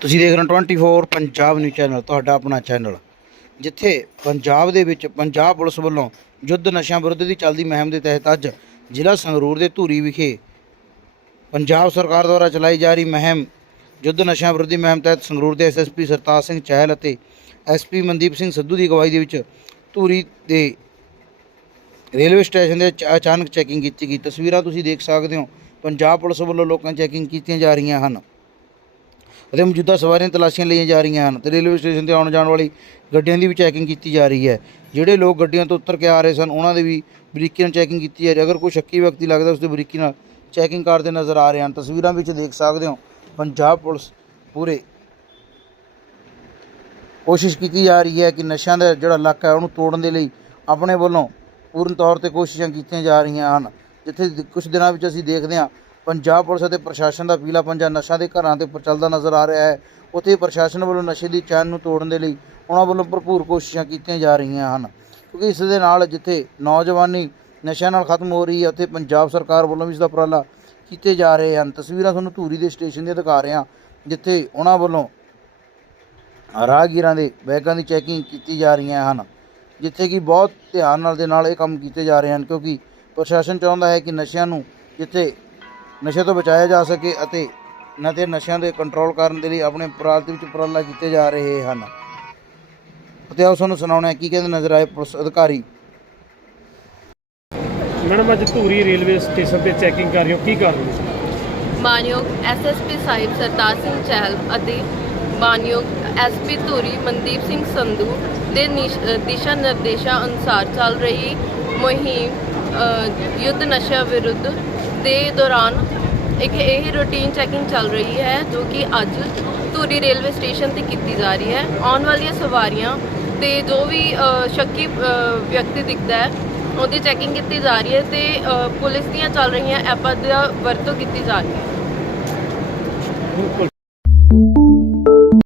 ਤੁਸੀਂ ਦੇਖ ਰਹੇ ਹੋ 24 ਪੰਜਾਬ ਨਿਊਜ਼ ਚੈਨਲ ਤੁਹਾਡਾ ਆਪਣਾ ਚੈਨਲ ਜਿੱਥੇ ਪੰਜਾਬ ਦੇ ਵਿੱਚ ਪੰਜਾਬ ਪੁਲਿਸ ਵੱਲੋਂ ਯੁੱਧ ਨਸ਼ਿਆਂ ਵਿਰੁੱਧ ਦੀ ਚੱਲਦੀ ਮੁਹਿੰਮ ਦੇ ਤਹਿਤ ਅੱਜ ਜ਼ਿਲ੍ਹਾ ਸੰਗਰੂਰ ਦੇ ਧੂਰੀ ਵਿਖੇ ਪੰਜਾਬ ਸਰਕਾਰ ਦੁਆਰਾ ਚਲਾਈ ਜਾ ਰਹੀ ਮੁਹਿੰਮ, ਯੁੱਧ ਨਸ਼ਿਆਂ ਵਿਰੁੱਧ ਮੁਹਿੰਮ ਤਹਿਤ ਸੰਗਰੂਰ ਦੇ ਐਸਐਸਪੀ ਸਰਤਾਜ ਸਿੰਘ ਚਹਿਲ ਅਤੇ ਐਸਪੀ ਮਨਦੀਪ ਸਿੰਘ ਸਿੱਧੂ ਦੀ ਅਗਵਾਈ ਦੇ ਵਿੱਚ ਧੂਰੀ ਦੇ ਰੇਲਵੇ ਸਟੇਸ਼ਨ ਦੇ ਅਚਾਨਕ ਚੈਕਿੰਗ ਕੀਤੀ ਗਈ। ਤਸਵੀਰਾਂ ਤੁਸੀਂ ਦੇਖ ਸਕਦੇ ਹੋ। ਪੰਜਾਬ ਪੁਲਿਸ ਵੱਲੋਂ ਲੋਕਾਂ ਚੈਕਿੰਗ ਕੀਤੀਆਂ ਜਾ ਰਹੀਆਂ ਹਨ। ਅਤੇ ਮੌਜੂਦਾ ਸਵਾਰੀਆਂ ਤਲਾਸ਼ੀਆਂ ਲਈਆਂ ਜਾ ਰਹੀਆਂ ਹਨ ਤੇ ਰੇਲਵੇ ਸਟੇਸ਼ਨ ਤੇ ਆਉਣ ਜਾਣ ਵਾਲੀ ਗੱਡੀਆਂ ਦੀ ਵੀ ਚੈਕਿੰਗ ਕੀਤੀ ਜਾ ਰਹੀ ਹੈ। ਜਿਹੜੇ ਲੋਕ ਗੱਡੀਆਂ ਤੋਂ ਉਤਰ ਕੇ ਆ ਰਹੇ ਸਨ, ਉਹਨਾਂ ਦੀ ਵੀ ਬਰੀਕੀ ਨਾਲ ਚੈਕਿੰਗ ਕੀਤੀ ਜਾ ਰਹੀ ਹੈ। ਅਗਰ ਕੋਈ ਸ਼ੱਕੀ ਵਿਅਕਤੀ ਲੱਗਦਾ ਉਸ ਦੀ ਬਰੀਕੀ ਨਾਲ ਚੈਕਿੰਗ ਕਰਦੇ ਨਜ਼ਰ ਆ ਰਹੇ ਹਨ। ਤਸਵੀਰਾਂ ਵਿੱਚ ਦੇਖ ਸਕਦੇ ਹੋ, ਪੰਜਾਬ ਪੁਲਿਸ ਪੂਰੇ ਕੋਸ਼ਿਸ਼ ਕੀਤੀ ਜਾ ਰਹੀ ਹੈ ਕਿ ਨਸ਼ਿਆਂ ਦਾ ਜਿਹੜਾ ਇਲਾਕਾ ਹੈ, ਉਹਨੂੰ ਤੋੜਨ ਦੇ ਲਈ ਆਪਣੇ ਵੱਲੋਂ ਪੂਰਨ ਤੌਰ ਤੇ ਕੋਸ਼ਿਸ਼ਾਂ ਕੀਤੀਆਂ ਜਾ ਰਹੀਆਂ ਹਨ। ਜਿੱਥੇ ਕੁਝ ਦਿਨਾਂ ਵਿੱਚ ਅਸੀਂ ਦੇਖਦੇ ਹਾਂ ਪੰਜਾਬ ਪੁਲਿਸ ਅਤੇ ਪ੍ਰਸ਼ਾਸਨ ਦਾ ਪੀਲਾ ਪੰਜਾ ਨਸ਼ਾ ਦੇ ਘਰਾਂ ਤੇ ਚੱਲਦਾ ਨਜ਼ਰ ਆ ਰਿਹਾ ਹੈ। ਉੱਥੇ ਪ੍ਰਸ਼ਾਸਨ ਵੱਲੋਂ ਨਸ਼ੇ ਦੀ ਚੈਨ ਨੂੰ ਤੋੜਨ ਦੇ ਲਈ ਉਹਨਾਂ ਵੱਲੋਂ ਭਰਪੂਰ ਕੋਸ਼ਿਸ਼ਾਂ ਕੀਤੀਆਂ ਜਾ ਰਹੀਆਂ ਹਨ। ਕਿਉਂਕਿ ਇਸ ਦੇ ਨਾਲ ਜਿੱਥੇ ਨੌਜਵਾਨੀ ਨਸ਼ਿਆਂ ਨਾਲ ਖਤਮ ਹੋ ਰਹੀ ਹੈ, ਉੱਥੇ ਪੰਜਾਬ ਸਰਕਾਰ ਵੱਲੋਂ ਵੀ ਇਸ ਦਾ ਉਪਰਾਲਾ ਕੀਤੇ ਜਾ ਰਹੇ ਹਨ। ਤਸਵੀਰਾਂ ਤੁਹਾਨੂੰ ਧੂਰੀ ਦੇ ਸਟੇਸ਼ਨ ਦੀਆਂ ਦਿਖਾ ਰਹੇ ਹਾਂ, ਜਿੱਥੇ ਉਹਨਾਂ ਵੱਲੋਂ ਰਾਹਗੀਰਾਂ ਦੇ ਬੈਗਾਂ ਦੀ ਚੈਕਿੰਗ ਕੀਤੀ ਜਾ ਰਹੀਆਂ ਹਨ, ਜਿੱਥੇ ਕਿ ਬਹੁਤ ਧਿਆਨ ਨਾਲ ਦੇ ਨਾਲ ਇਹ ਕੰਮ ਕੀਤੇ ਜਾ ਰਹੇ ਹਨ। ਕਿਉਂਕਿ ਪ੍ਰਸ਼ਾਸਨ ਚਾਹੁੰਦਾ ਹੈ ਕਿ ਨਸ਼ਿਆਂ ਨੂੰ ਜਿੱਥੇ ਨਸ਼ੇ ਤੋਂ ਬਚਾਇਆ ਜਾ ਸਕੇ ਅਤੇ ਇਹਨਾਂ ਤੇ ਨਸ਼ਿਆਂ ਦੇ ਕੰਟਰੋਲ ਕਰਨ ਦੇ ਲਈ ਆਪਣੇ ਦੇ ਵਿੱਚ ਉਪਰਾਲਾ ਕੀਤੇ ਜਾ ਰਹੇ ਹਨ। ਅਤੇ ਆਓ ਤੁਹਾਨੂੰ ਸੁਣਾਉਣਾ ਕੀ ਕਹਿੰਦੇ ਨਜ਼ਰ ਆਏ ਪੁਲਿਸ ਅਧਿਕਾਰੀ? ਮੈਡਮ ਅੱਜ ਧੂਰੀ ਰੇਲਵੇ ਸਟੇਸ਼ਨ ਤੇ ਚੈਕਿੰਗ ਕਰ ਰਹੇ ਹੋ। ਕੀ ਕਰ ਰਹੇ ਹੋ? ਮਾਨਯੋਗ ਐਸਐਸਪੀ ਸਾਹਿਬ ਸਰਦਾਰ ਸਿੰਘ ਚਹਿਲ ਅਤੇ ਮਾਨਯੋਗ ਐਸਪੀ ਧੂਰੀ ਮਨਦੀਪ ਸਿੰਘ ਸੰਧੂ ਦੇ ਨਿਸ਼- ਦਿਸ਼ਾ ਨਿਰਦੇਸ਼ਾਂ ਅਨੁਸਾਰ ਚੱਲ ਰਹੀ ਮੁਹਿੰਮ ਅ, ਯੁੱਧ ਨਸ਼ਾ ਵਿਰੁੱਧ ਦੇ ਦੌਰਾਨ ਇੱਕ ਇਹ ਰੂਟੀਨ ਚੈਕਿੰਗ ਚੱਲ ਰਹੀ ਹੈ ਜੋ ਕਿ ਅੱਜ ਧੂਰੀ ਰੇਲਵੇ ਸਟੇਸ਼ਨ ਤੇ ਕੀਤੀ ਜਾ ਰਹੀ ਹੈ। ਆਉਣ ਵਾਲੀਆਂ ਸਵਾਰੀਆਂ ਤੇ ਜੋ ਵੀ ਸ਼ੱਕੀ ਵਿਅਕਤੀ ਦਿਖਦਾ ਹੈ, ਉਹਦੀ ਚੈਕਿੰਗ ਕੀਤੀ ਜਾ ਰਹੀ ਹੈ ਤੇ ਪੁਲਿਸ ਦੀਆਂ ਚੱਲ ਰਹੀਆਂ ਐਪਾਂ ਦਾ ਵਰਤੋਂ ਕੀਤੀ ਜਾ ਰਹੀ ਹੈ। ਬਿਲਕੁਲ।